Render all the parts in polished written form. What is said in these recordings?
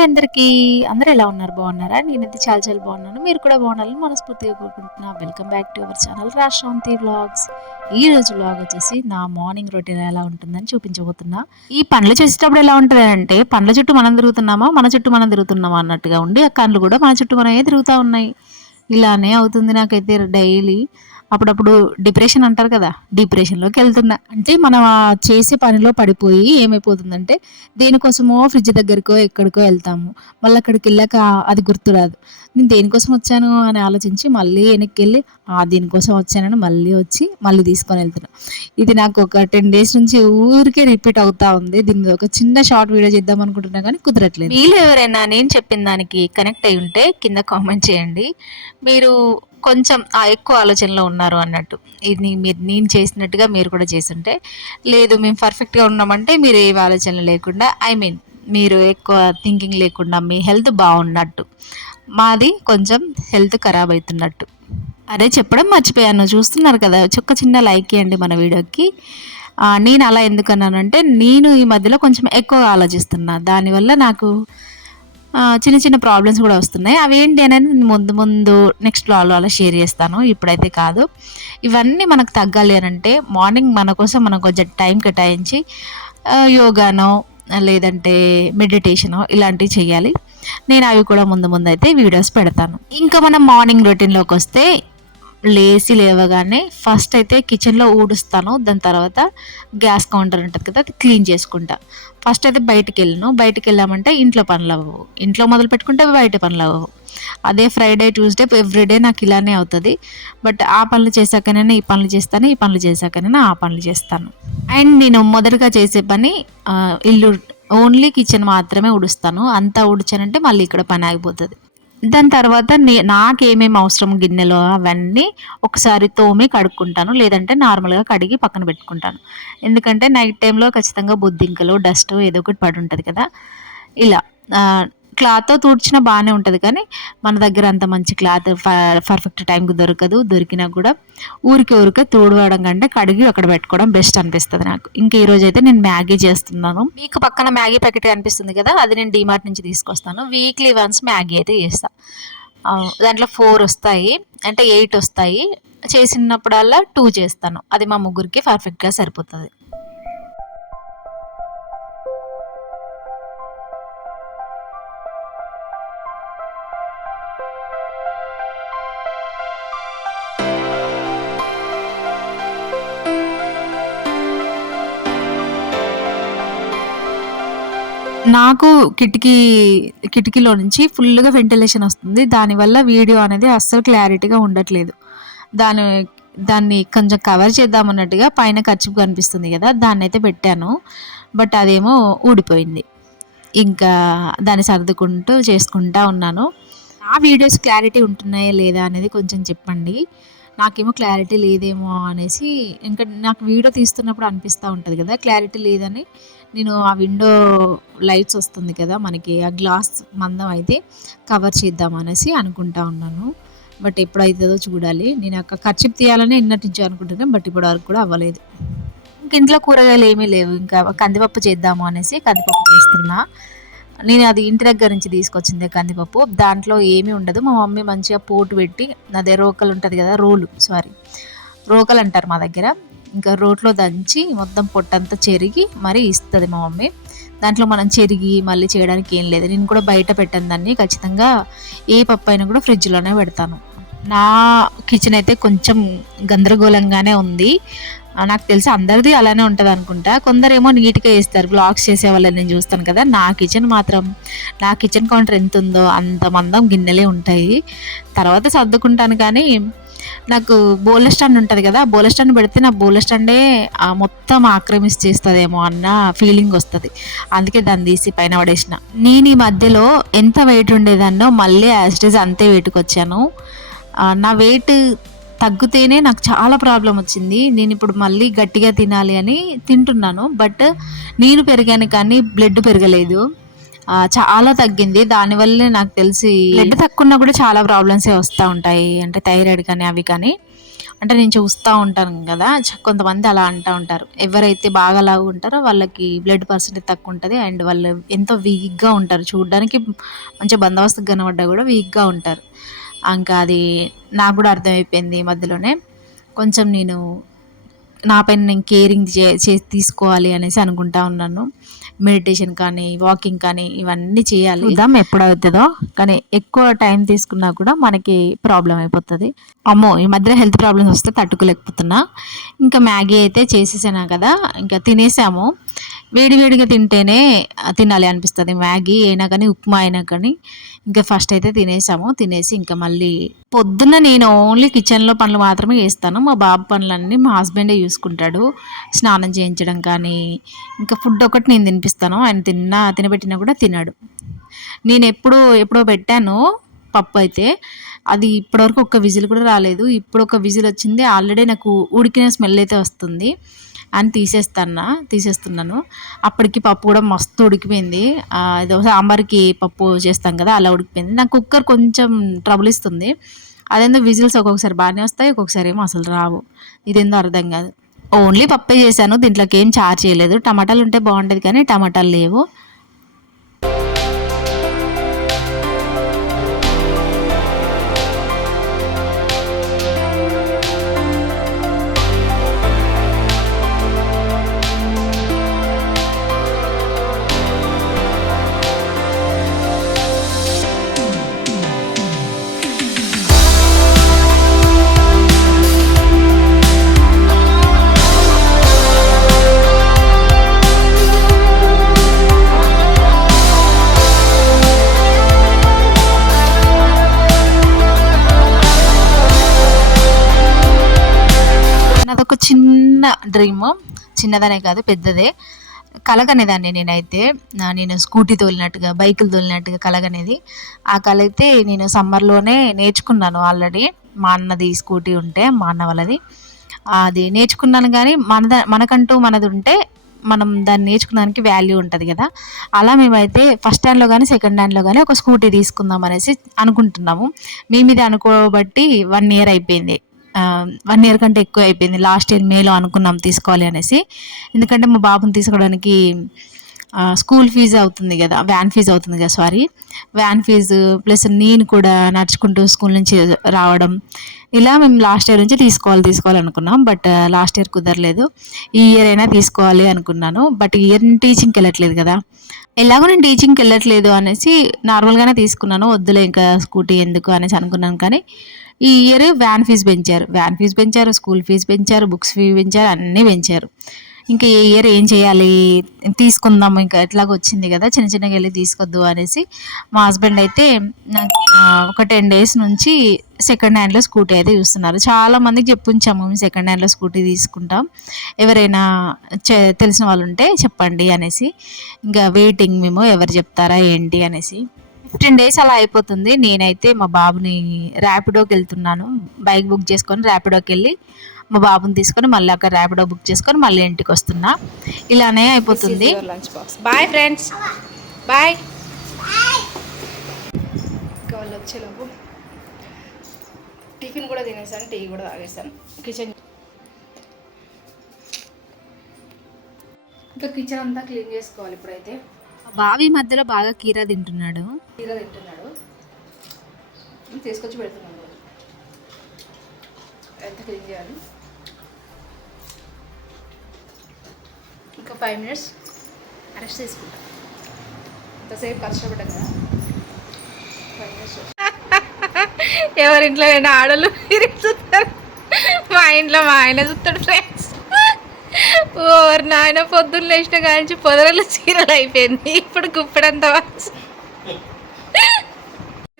Hi అందరికీ. అందరూ ఎలా ఉన్నారు? బాగున్నారా? నేనైతే చాలా చాలా బాగున్నాను. మీరు కూడా బాగుండాలని మనస్ఫూర్తిగా కోరుకుంటున్నా. Welcome back to our channel Rashravanthi vlogs. ఈ రోజు వ్లాగ్ వచ్చేసి నా మార్నింగ్ రొటీన్ ఎలా ఉంటుందని చూపించబోతున్నా. ఈ పనులు చేసేటప్పుడు ఎలా ఉంటుందంటే పనుల చుట్టూ మనం తిరుగుతున్నామా, మన చుట్టూ మనం తిరుగుతున్నామా అన్నట్టుగా ఉండి ఆ కళ్ళు కూడా మన చుట్టూ మనమే తిరుగుతూ ఉన్నాయి. ఇలానే అవుతుంది నాకైతే డైలీ. అప్పుడప్పుడు డిప్రెషన్ అంటారు కదా, డిప్రెషన్లోకి వెళ్తున్నా. అంటే మనం ఆ చేసే పనిలో పడిపోయి ఏమైపోతుందంటే దేనికోసమో ఫ్రిడ్జ్ దగ్గరికో ఎక్కడికో వెళ్తాము. మళ్ళీ అక్కడికి వెళ్ళాక అది గుర్తురాదు. నేను దేనికోసం వచ్చాను అని ఆలోచించి మళ్ళీ వెనక్కి వెళ్ళి దీనికోసం వచ్చానని మళ్ళీ వచ్చి మళ్ళీ తీసుకొని వెళ్తున్నా. ఇది నాకు ఒక 10 డేస్ నుంచి ఊరికే రిపీట్ అవుతా ఉంది. దీని మీద ఒక చిన్న షార్ట్ వీడియో చేద్దాం అనుకుంటున్నా కానీ కుదరట్లేదు. మీలో ఎవరైనా నేను చెప్పిన దానికి కనెక్ట్ అయి ఉంటే కింద కామెంట్ చేయండి. మీరు కొంచెం ఎక్కువ ఆలోచనలో ఉన్నారు అన్నట్టు. ఇది నేను చేసినట్టుగా మీరు కూడా చేసుంటే, లేదు మేము పర్ఫెక్ట్‌గా ఉన్నామంటే మీరు ఏ ఆలోచనలు లేకుండా మీరు ఎక్కువ థింకింగ్ లేకుండా మీ హెల్త్ బాగున్నట్టు. మాది కొంచెం హెల్త్ ఖరాబ్ అవుతున్నట్టు. అరే చెప్పడం మర్చిపోయాను. చూస్తున్నారు కదా! చిన్న లైక్ ఇయ్యండి మన వీడియోకి. నేను అలా ఎందుకన్నానంటే నేను ఈ మధ్యలో కొంచెం ఎక్కువగా ఆలోచిస్తున్నా. దానివల్ల నాకు చిన్న చిన్న ప్రాబ్లమ్స్ కూడా వస్తున్నాయి. అవేంటి అనేది ముందు ముందు నెక్స్ట్ వ్లాగ్‌లో అలా షేర్ చేస్తాను. ఇప్పుడైతే కాదు. ఇవన్నీ మనకు తగ్గాలి అనంటే మార్నింగ్ మన కోసం మనం కొంచెం టైం కేటాయించి యోగానో లేదంటే మెడిటేషనో ఇలాంటివి చేయాలి. నేను అవి కూడా ముందు ముందు అయితే వీడియోస్ పెడతాను. ఇంకా మనం మార్నింగ్ రొటీన్‌లోకి వస్తే లేవగానే ఫస్ట్ అయితే కిచెన్లో ఊడుస్తాను. దాని తర్వాత గ్యాస్ కౌంటర్ ఉంటుంది కదా, అది క్లీన్ చేసుకుంటా. ఫస్ట్ అయితే బయటికి వెళ్ళామంటే ఇంట్లో పనులు అవ్వవు. ఇంట్లో మొదలు పెట్టుకుంటే బయట పనులు అవ్వవు. అదే ఫ్రైడే ట్యూస్డే ఎవ్రీడే నాకు ఇలానే అవుతుంది. బట్ ఆ పనులు చేశాకనైనా ఈ పనులు చేస్తాను, ఈ పనులు చేశాకనైనా ఆ పనులు చేస్తాను. అండ్ నేను మొదటగా చేసే పని ఇల్లు ఓన్లీ కిచెన్ మాత్రమే ఉడుస్తాను. అంతా ఉడిచానంటే మళ్ళీ ఇక్కడ పని ఆగిపోతుంది. దాని తర్వాత నాకేమేమి అవసరం గిన్నెలో అవన్నీ ఒకసారి తోమి కడుక్కుంటాను. లేదంటే నార్మల్గా కడిగి పక్కన పెట్టుకుంటాను. ఎందుకంటే నైట్ టైంలో ఖచ్చితంగా బొద్దింకలు డస్ట్ ఏదో ఒకటి పడి ఉంటుంది కదా. ఇలా క్లాత్తో తుడిచినా బాగానే ఉంటుంది. కానీ మన దగ్గర అంత మంచి క్లాత్ పర్ఫెక్ట్ టైంకి దొరకదు. దొరికినా కూడా ఊరికే తుడవడం కంటే కడిగి అక్కడ పెట్టుకోవడం బెస్ట్ అనిపిస్తుంది నాకు. ఇంకా ఈరోజు అయితే నేను మ్యాగీ చేస్తున్నాను. మీకు పక్కన మ్యాగీ ప్యాకెట్ కనిపిస్తుంది కదా, అది నేను డీమార్ట్ నుంచి తీసుకొస్తాను. వీక్లీ వన్స్ మ్యాగీ అయితే చేస్తాను. దాంట్లో 4 వస్తాయి, అంటే 8 వస్తాయి. చేసినప్పుడల్లా 2 చేస్తాను. అది మా ముగ్గురికి పర్ఫెక్ట్గా సరిపోతుంది. నాకు కిటికీలో నుంచి ఫుల్గా వెంటిలేషన్ వస్తుంది. దానివల్ల వీడియో అనేది అస్సలు క్లారిటీగా ఉండట్లేదు. దాన్ని కొంచెం కవర్ చేద్దామన్నట్టుగా పైన కర్చీఫ్ కనిపిస్తుంది కదా, దాన్ని అయితే పెట్టాను. బట్ అదేమో ఊడిపోయింది. ఇంకా దాన్ని సర్దుకుంటూ చేసుకుంటా ఉన్నాను. ఆ వీడియోస్ క్లారిటీ ఉంటున్నాయా లేదా అనేది కొంచెం చెప్పండి. నాకేమో క్లారిటీ లేదేమో అనేసి, ఇంకా నాకు వీడియో తీస్తున్నప్పుడు అనిపిస్తూ ఉంటుంది కదా క్లారిటీ లేదని. నేను ఆ విండో లైట్స్ వస్తుంది కదా మనకి, ఆ గ్లాస్ మందం అయితే కవర్ చేద్దాం అనేసి అనుకుంటా ఉన్నాను. బట్ ఎప్పుడైతుందో చూడాలి. నేను అక్కడ కర్చీఫ్ తీయాలని ఎన్నటి నుంచో అనుకుంటున్నాను. బట్ ఇప్పటి వరకు కూడా అవ్వలేదు. ఇంక ఇంట్లో కూరగాయలు ఏమీ లేవు. ఇంకా కందిపప్పు చేద్దాము అనేసి కందిపప్పు చేస్తున్నా. నేను అది ఇంటి దగ్గర నుంచి తీసుకొచ్చిందే కందిపప్పు. దాంట్లో ఏమీ ఉండదు. మా మమ్మీ మంచిగా పోటు పెట్టి, అదే రోకలు ఉంటుంది కదా, రోకలు అంటారు మా దగ్గర. ఇంకా రోట్లో దంచి మొత్తం పొట్టంతా చెరిగి మరీ ఇస్తుంది మా మమ్మీ. దాంట్లో మనం చెరిగి మళ్ళీ చేయడానికి ఏం లేదు. నేను కూడా బయట పెట్టాను దాన్ని. ఖచ్చితంగా ఏ పప్పు అయినా కూడా ఫ్రిడ్జ్లోనే పెడతాను. నా కిచెన్ అయితే కొంచెం గందరగోళంగానే ఉంది. నాకు తెలిసి అందరిది అలానే ఉంటుంది అనుకుంటా. కొందరేమో నీట్గా వేస్తారు, బ్లాగ్స్ చేసే వాళ్ళని నేను చూస్తాను కదా. నా కిచెన్ కౌంటర్ ఎంత ఉందో అంత మందం గిన్నెలే ఉంటాయి. తర్వాత సర్దుకుంటాను. కానీ నాకు బోల స్టాండ్ ఉంటుంది కదా, బోల స్టాండ్ పెడితే నా బోల స్టాండే మొత్తం ఆక్రమిస్తేస్తుందేమో అన్న ఫీలింగ్ వస్తుంది. అందుకే దాన్ని తీసి పైన పడేసిన. నేను ఈ మధ్యలో ఎంత వెయిట్ ఉండేదాన్నో మళ్ళీ యాజ్ అంతే వెయిట్కి వచ్చాను. నా వెయిట్ తగ్గితేనే నాకు చాలా ప్రాబ్లం వచ్చింది. నేను ఇప్పుడు మళ్ళీ గట్టిగా తినాలి అని తింటున్నాను. బట్ నేను పెరిగాను కానీ బ్లడ్ పెరగలేదు. చాలా తగ్గింది. దానివల్లే నాకు తెలిసి బ్లడ్ తక్కువ ఉన్నా కూడా చాలా ప్రాబ్లమ్సే వస్తూ ఉంటాయి. అంటే థైరాయిడ్ కానీ అవి కానీ అంటే నేను చూస్తూ ఉంటాను కదా, కొంతమంది అలా అంటూ ఉంటారు. ఎవరైతే బాగా లావు ఉంటారో వాళ్ళకి బ్లడ్ పర్సెంటేజ్ తక్కువ ఉంటుంది అండ్ వాళ్ళు ఎంతో వీక్గా ఉంటారు. చూడడానికి మంచిగా బందోబస్తుగా కనబడ్డా కూడా వీక్గా ఉంటారు. ఇంకా అది నాకు కూడా అర్థమైపోయింది ఈ మధ్యలోనే. కొంచెం నేను నా పైన నేను కేరింగ్ చేసి తీసుకోవాలి అనేసి అనుకుంటా ఉన్నాను. మెడిటేషన్ కానీ, వాకింగ్ కానీ ఇవన్నీ చేయాలి. చూద్దాం ఎప్పుడవుతుందో. కానీ ఎక్కువ టైం తీసుకున్నా కూడా మనకి ప్రాబ్లం అయిపోతుంది. అమ్మో! ఈ మధ్య హెల్త్ ప్రాబ్లమ్స్ వస్తే తట్టుకోలేకపోతున్నా. ఇంకా మ్యాగీ అయితే చేసేసాను కదా, ఇంకా తినేసాము. వేడి వేడిగా తింటేనే తినాలి అనిపిస్తుంది. మ్యాగీ అయినా కానీ, ఉప్మా అయినా కానీ. ఇంకా ఫస్ట్ అయితే తినేసాము. తినేసి ఇంకా మళ్ళీ పొద్దున్న నేను ఓన్లీ కిచెన్లో పనులు మాత్రమే చేస్తాను. మా బాబు పనులన్నీ మా హస్బెండే చూసుకుంటాడు. స్నానం చేయించడం కానీ, ఇంకా ఫుడ్ ఒకటి నేను తినిపిస్తాను. ఆయన తినబెట్టినా కూడా తినడు. నేను ఎప్పుడో పెట్టాను పప్పు అయితే, అది ఇప్పటివరకు ఒక్క విజిల్ కూడా రాలేదు. ఇప్పుడు ఒక విజిల్ వచ్చింది. ఆల్రెడీ నాకు ఉడికిన స్మెల్ అయితే వస్తుంది అని తీసేస్తున్నాను. అప్పటికి పప్పు కూడా మస్తు ఉడికిపోయింది. ఏదో సాంబార్కి పప్పు చేస్తాం కదా, అలా ఉడికిపోయింది. నాకు కుక్కర్ కొంచెం ట్రబుల్ ఇస్తుంది. అదేందో విజిల్స్ ఒక్కొక్కసారి బాగానే వస్తాయి, ఒక్కొక్కసారి ఏమో అసలు రావు. ఇదేందో అర్థం కాదు. ఓన్లీ పప్పే చేశాను, దీంట్లోకి ఏం చారు చేయలేదు. టమాటాలు ఉంటే బాగుండేది కానీ టమాటాలు లేవు. నాదొక చిన్న డ్రీమ్, చిన్నదనే కాదు పెద్దదే, కలగనేదాన్ని నేనైతే. నేను స్కూటీ తోలినట్టుగా, బైకులు తోలినట్టుగా కలగనేది. ఆ కళ అయితే నేను సమ్మర్లోనే నేర్చుకున్నాను ఆల్రెడీ. మా అన్నది స్కూటీ ఉంటే, మా అన్న వాళ్ళది, అది నేర్చుకున్నాను. కానీ మనకంటూ మనది ఉంటే మనం దాన్ని నేర్చుకున్నానికి వాల్యూ ఉంటుంది కదా. అలా మేమైతే ఫస్ట్ హ్యాండ్లో కానీ సెకండ్ హ్యాండ్లో కానీ ఒక స్కూటీ తీసుకుందాం అనేసి అనుకుంటున్నాము. మేము ఇది అనుకోబట్టి 1 ఇయర్ అయిపోయింది. 1 ఇయర్ కంటే ఎక్కువ అయిపోయింది. లాస్ట్ ఇయర్ మేలో అనుకున్నాం తీసుకోవాలి అనేసి. ఎందుకంటే మా బాబుని తీసుకోవడానికి స్కూల్ ఫీజు అవుతుంది కదా, వ్యాన్ ఫీజు అవుతుంది కదా, వ్యాన్ ఫీజు ప్లస్ నేను కూడా నడుచుకుంటూ స్కూల్ నుంచి రావడం, ఇలా మేము లాస్ట్ ఇయర్ నుంచి తీసుకోవాలి అనుకున్నాం. బట్ లాస్ట్ ఇయర్ కుదరలేదు. ఈ ఇయర్ అయినా తీసుకోవాలి అనుకున్నాను. బట్ ఈ ఇయర్ టీచింగ్కి వెళ్ళట్లేదు కదా, ఎలాగో నేను టీచింగ్కి వెళ్ళట్లేదు అనేసి నార్మల్గానే తీసుకున్నాను. వద్దులే ఇంకా స్కూటీ ఎందుకు అనేసి అనుకున్నాను. కానీ ఈ ఇయర్ వ్యాన్ ఫీజు పెంచారు, స్కూల్ ఫీజు పెంచారు, బుక్స్ ఫీ పెంచారు, అన్నీ పెంచారు. ఇంకా ఈ ఇయర్ ఏం చేయాలి, తీసుకుందాం ఇంకా ఎట్లాగో వచ్చింది కదా, చిన్నగా వెళ్ళి తీసుకొద్దు అనేసి మా హస్బెండ్ అయితే ఒక 10 days నుంచి సెకండ్ హ్యాండ్లో స్కూటీ అయితే చూస్తున్నారు. చాలా మందికి చెప్పుంచాము మేము సెకండ్ హ్యాండ్లో స్కూటీ తీసుకుంటాం, ఎవరైనా తెలిసిన వాళ్ళు ఉంటే చెప్పండి అనేసి. ఇంకా వెయిటింగ్ మేము, ఎవరు చెప్తారా ఏంటి అనేసి. 15 days అలా అయిపోతుంది. నేనైతే మా బాబుని ర్యాపిడోకి వెళ్తున్నాను. బైక్ బుక్ చేసుకొని ర్యాపిడోకి వెళ్ళి మా బాబుని తీసుకొని మళ్ళీ అక్కడ ర్యాపిడో బుక్ చేసుకొని మళ్ళీ ఇంటికి వస్తున్నా. ఇలానే అయిపోతుంది. Lunch box. Bye friends, bye. ఇంకా వాళ్ళు వచ్చేలోపు టిఫిన్ కూడా తినేసాను, టీ కూడా తాగేసాను. కిచెన్ అంతా క్లీన్ చేసుకోవాలి ఇప్పుడైతే. బావి మధ్యలో బాగా కీరా తింటున్నాడు. తీసుకొచ్చి పెడుతున్నాను. ఎంత క్లీన్ చేయాలి. ఇంకా 5 minutes రెస్ట్ తీసుకుంటాం. ఇంతసేపు కష్టపడ్డాం కదా, 5 minutes. ఎవరింట్లో అయినా ఆడలు చూస్తారు, మా ఇంట్లో మా ఆయన చూస్తాడు ఫ్రెండ్స్. ఓరు నాయన, పొద్దున్న లేచిన కాంచి పొదరలు చీరలు అయిపోయింది. ఇప్పుడు గుప్పడంత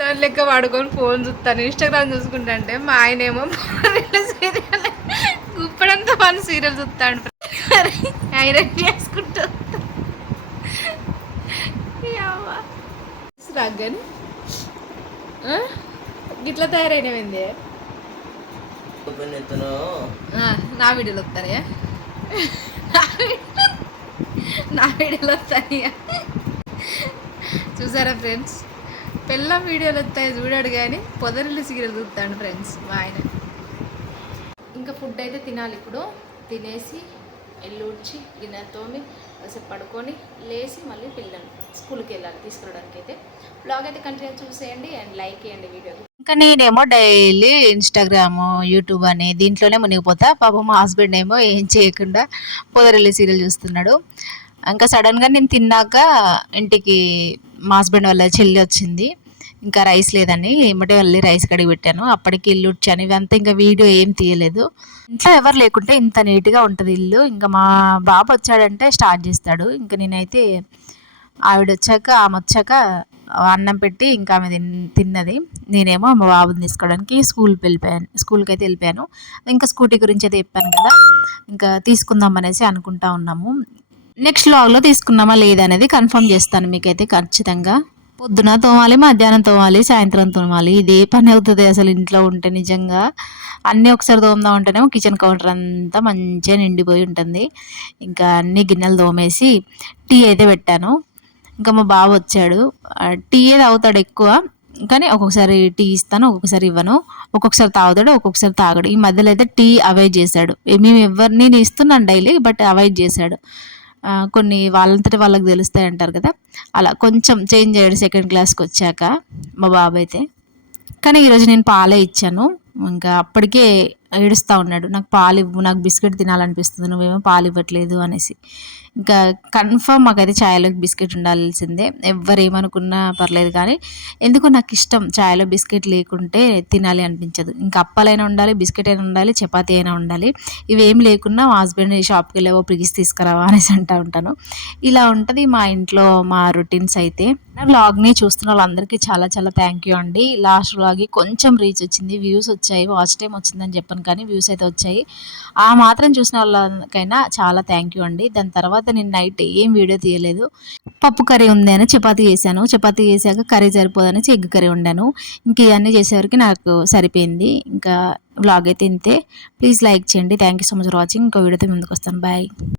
దాని లెక్క పడుకొని ఫోన్ చూస్తాను, ఇన్స్టాగ్రామ్ చూసుకుంటా. అంటే మా ఆయన ఏమో సీరియల్ గుప్పడంతా మన సీరియల్ చూస్తాడు. ఐరన్ చేసుకుంటా రాగాని గిట్లా తయారైనవింది. నా వీడియోలు వస్తాయా, నా వీడియోలు వస్తాయా చూసారా ఫ్రెండ్స్. పెళ్ళం వీడియోలు వస్తాయి చూడాడు కానీ పొదరిల్లు సీరియల్ చూస్తాడు ఫ్రెండ్స్ మా ఆయన. ఇంకా ఫుడ్ అయితే తినాలి ఇప్పుడు. తినేసి ఇల్లు ఊడ్చి గిన్నెలు తోమి కాసేపు పడుకొని లేచి మళ్ళీ పిల్లలు స్కూల్కి వెళ్ళాలి తీసుకురావడానికి. అయితే బ్లాగ్ అయితే కంటిన్యూ చూసేయండి అండ్ లైక్ చేయండి వీడియోకి. ఇంకా నేనేమో డైలీ ఇన్స్టాగ్రామ్, యూట్యూబ్ అని దీంట్లోనే మునిగిపోతా. పాపం మా హస్బెండ్ ఏమో ఏం చేయకుండా పొదరిల్లు సీరియల్ చూస్తున్నాడు. ఇంకా సడన్గా నేను తిన్నాక ఇంటికి మా హస్బెండ్ వాళ్ళ చెల్లి వచ్చింది. ఇంకా రైస్ లేదని ఏమిటే వెళ్ళి రైస్ కడిగి పెట్టాను. అప్పటికి ఇల్లు ఉడ్చాను. ఇవంతా ఇంకా వీడియో ఏం తీయలేదు. ఇంట్లో ఎవరు లేకుంటే ఇంత నీట్గా ఉంటుంది ఇల్లు. ఇంకా మా బాబు వచ్చాడంటే స్టార్ట్ చేస్తాడు. ఇంకా నేనైతే ఆమె వచ్చాక అన్నం పెట్టి ఇంకా ఆమె తిన్నది. నేనేమో మా బాబుని తీసుకోవడానికి స్కూల్కి అయితే వెళ్ళిపోయాను. ఇంకా స్కూటీ గురించి అయితే చెప్పాను కదా, ఇంకా తీసుకుందాం అనేసి అనుకుంటా ఉన్నాము. నెక్స్ట్ వ్లాగ్లో తీసుకున్నామా లేదా అనేది కన్ఫర్మ్ చేస్తాను మీకైతే ఖచ్చితంగా. పొద్దున తోమాలి, మధ్యాహ్నం తోమాలి, సాయంత్రం తోమాలి, ఇదే పని అవుతుంది అసలు ఇంట్లో ఉంటే. నిజంగా అన్నీ ఒకసారి తోముదాం ఉంటేనేమో కిచెన్ కౌంటర్ అంతా మంచిగా నిండిపోయి ఉంటుంది. ఇంకా అన్ని గిన్నెలు తోమేసి టీ అయితే పెట్టాను. ఇంకా మా బాబు వచ్చాడు. టీ తాగుతాడు ఎక్కువ, కానీ ఒక్కొక్కసారి టీ ఇస్తాను, ఒక్కొక్కసారి ఇవ్వను. ఒక్కొక్కసారి తాగుతాడు, ఒక్కొక్కసారి తాగడు. ఈ మధ్యలో అయితే టీ అవాయిడ్ చేశాడు. నేను ఇస్తున్నాను డైలీ, బట్ అవాయిడ్ చేశాడు. కొన్ని వాళ్ళంతటి వాళ్ళకి తెలుస్తాయి అంటారు కదా, అలా కొంచెం చేంజ్ అయ్యాడు సెకండ్ క్లాస్కి వచ్చాక మా బాబు అయితే. కానీ ఈరోజు నేను పాలే ఇచ్చాను. ఇంకా అప్పటికే ఏడుస్తూ ఉన్నాడు, నాకు పాలు ఇవ్వు, నాకు బిస్కెట్ తినాలనిపిస్తుంది, నువ్వేమో పాలు ఇవ్వట్లేదు అనేసి. ఇంకా కన్ఫర్మ్ మాకైతే ఛాయ్లోకి బిస్కెట్ ఉండాల్సిందే. ఎవ్వరు ఏమనుకున్నా పర్లేదు, కానీ ఎందుకో నాకు ఇష్టం ఛాయ్లో బిస్కెట్ లేకుంటే తినాలి అనిపించదు. ఇంకా అప్పాలైనా ఉండాలి, బిస్కెట్ అయినా ఉండాలి, చపాతీ అయినా ఉండాలి. ఇవేం లేకున్నా మా హస్బెండ్ షాప్కి వెళ్ళేవో ప్రిగిస్ తీసుకురావా అనేసి అంటూ ఉంటాను. ఇలా ఉంటుంది మా ఇంట్లో మా రొటీన్స్ అయితే. వ్లాగ్ని చూస్తున్న వాళ్ళందరికీ చాలా చాలా థ్యాంక్ యూ అండి. లాస్ట్ వ్లాగ్కి కొంచెం రీచ్ వచ్చింది, వ్యూస్ వచ్చాయి, వాచ్ టైం వచ్చిందని చెప్పాను కానీ వ్యూస్ అయితే వచ్చాయి. ఆ మాత్రం చూసిన వాళ్ళకైనా చాలా థ్యాంక్ యూ అండి. దాని తర్వాత నేను నైట్ ఏం వీడియో తీయలేదు. పప్పు కర్రీ ఉంది అని చపాతీ చేశాను. చపాతీ చేశాక కర్రీ సరిపోదని ఎగ్ కర్రీ వండాను. ఇంక ఇవన్నీ చేసేవరకు నాకు సరిపోయింది. ఇంకా వ్లాగ్ అయితే ఇంతే. ప్లీజ్ లైక్ చేయండి. Thank you so much for watching. ఇంకో వీడియోతో ముందుకు వస్తాను. బాయ్.